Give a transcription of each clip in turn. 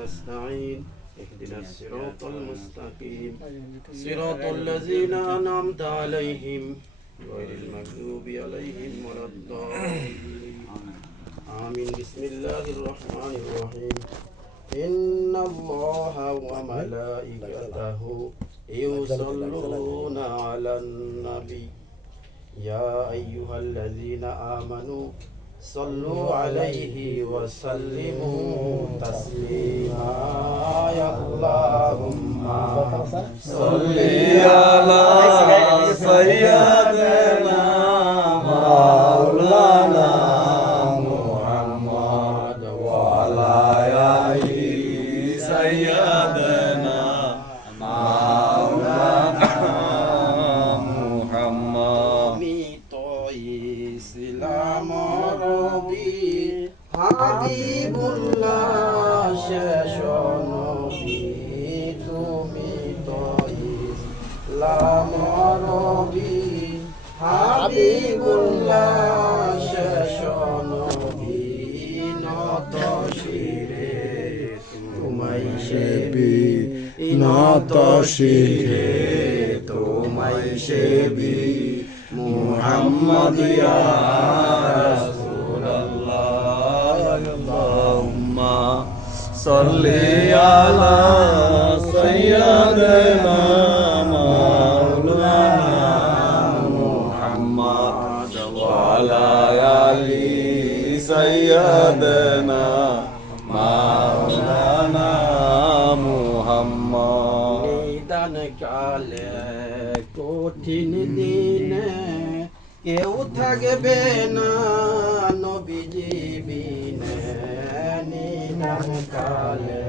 نستعين اهدنا الصراط المستقيم صراط الذين أنعمت عليهم غير المغضوب عليهم ولا الضالين آمين بسم الله الرحمن الرحيم إن الله وملائكته يصلون على النبي يا أيها الذين آمنوا صلوا عليه وسلموا تسليما. يا اللهم صل على سيدنا হাবিবুল্লাহ, শেষ নবী তুমি তো ইসলামর নবী। হাবিবুল্লাহ, শেষ নবী নত শিরে তোমাই সেবি নত শিরে তোমাই সেবি মুহাম্মদিয়া صل على سيدنا مولانا محمد وعلى آل سيدنا مولانا محمد নিদান কালে কঠিন দিনে কেউ থাকবে না নবীজি বিনে নিদান কালে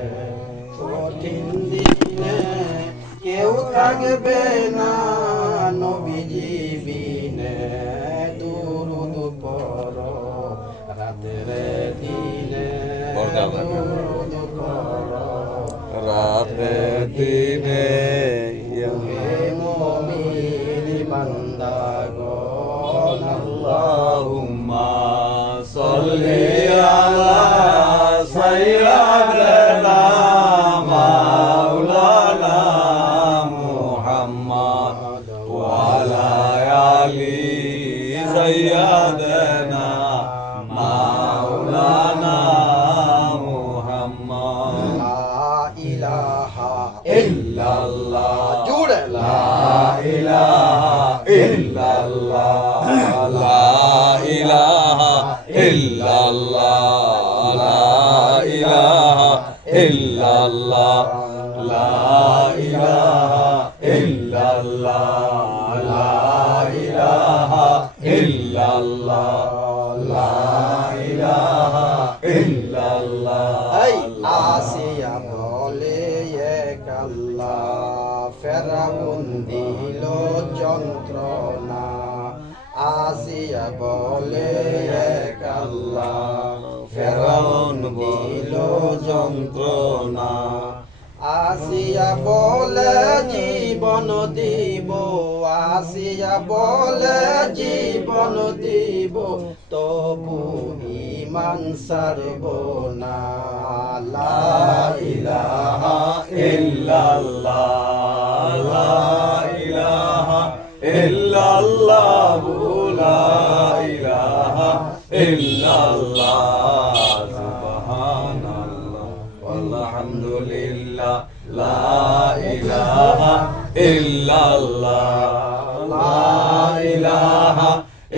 কঠিন দিনে কেউ থাকবে না নবীজি বিনে। দুরুদ পর রাতের দিনে। দুরুদ পর রাতের দিনে আসিয়া বলে এক আল্লাহ ফেরাউন দিল যন্ত্রণা। আসিয়া বলে এক আল্লাহ ফেরাউন দিল যন্ত্রণা। আসিয়া বলে জীবন দিব, আসিয়া বলে জীবন দিব, তবু ইমান সারব না। ইলাহা ইল্লাল্লাহ ইলাহা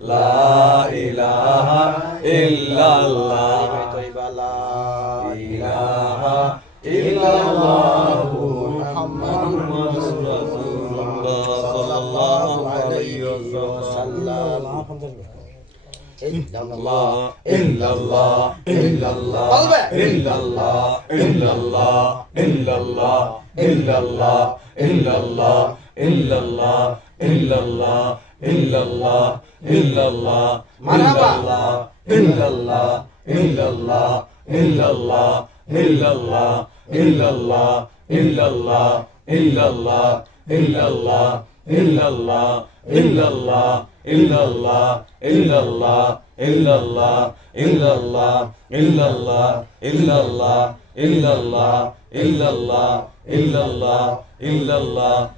লা ইলাহা ইল্লাল্লাহ তৈবালা ইলাহা ইল্লাল্লাহ মুহাম্মাদুর রাসূলুল্লাহ সাল্লাল্লাহু আলাইহি ওয়াসাল্লাম ইল্লাল্লাহ illallah illallah বলবে illallah illallah illallah illallah illallah illallah illallah illallah illallah মারহাবা। illallah illallah illallah illallah illallah illallah illallah illallah illallah illallah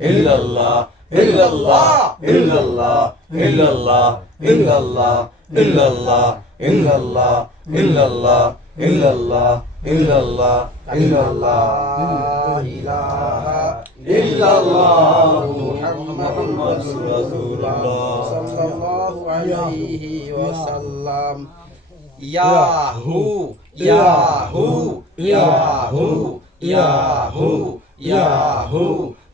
إلا الله إلا الله إلا الله إلا الله إلا الله إلا الله إلا الله إلا الله إلا الله إلا الله إلا الله إله إلا الله محمد رسول الله صلى الله عليه وسلم يا هو يا هو يا هو يا هو يا هو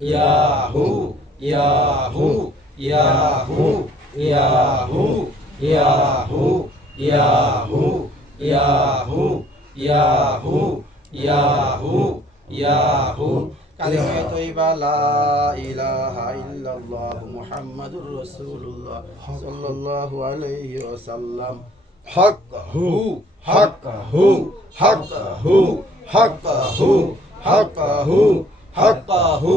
Yahoo! Yahoo! Yahoo! Yahoo! Yahoo! Yahoo! Yahoo! Yahoo! Yahoo! Yahoo! কালিমায় তৈবা লা ইলাহা ইল্লাল্লাহ মুহাম্মাদুর রাসূলুল্লাহ সাল্লাল্লাহু আলাইহি ওয়াসাল্লাম হক হু হক হু হক হু হক হু হক হু হক হু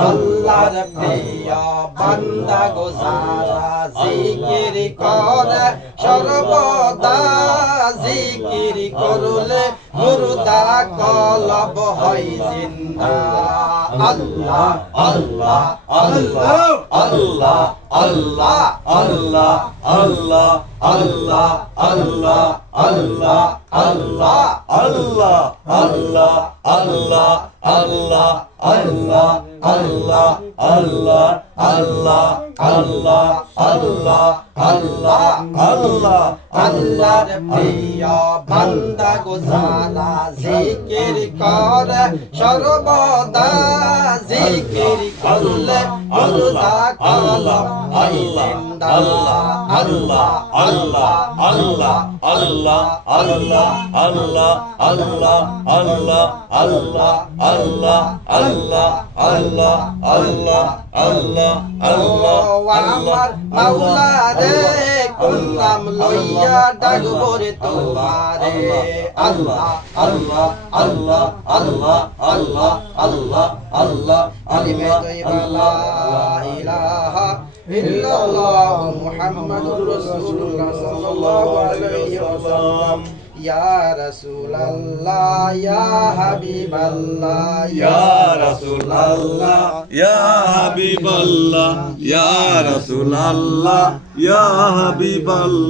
আল্লাহর প্রিয় বান্দা গো সারা জিকির করে সর্বদা জিকির করলে মুর্দা কলব হয় জিন্দা আল্লাহ আল্লাহ আল্লাহ Allah, Allah, Allah, Allah, Allah, Allah, Allah, Allah, Allah, Allah, Allah, Allah, Allah, Allah, Allah, Allah, Allah, Allah, আল্লাহ আল্লাহ আল্লাহ প্রিয় বান্দা গোজালা জিকির কর সর্বদা জিকির করলে আল্লাহ আল্লাহ আল্লাহ। Allah, Allah, Allah, Allah, Allah, Allah, Allah, Allah, Allah, Allah, Allah, Allah, Allah, Allah, Allah, ও আমার মাওলা রে কোন নাম লইয়া ডাকবো রে তোমারে আল্লাহ Allah, Allah, Allah, Allah, Allah, Allah, আলিমে ইলাহা ইল্লাল্লাহ মুহাম্মাদুর রাসূলুল্লাহ সাল্লাল্লাহু আলাইহি ওয়াসাল্লাম। ইয়া রাসূলাল্লাহ, ইয়া হাবিবাল্লাহ, ইয়া রাসূলুল্লাহ। ইয়া হাবিবাল্লাহ, ইয়া রাসূলুল্লাহ, ইয়া হাবিবাল্লাহ।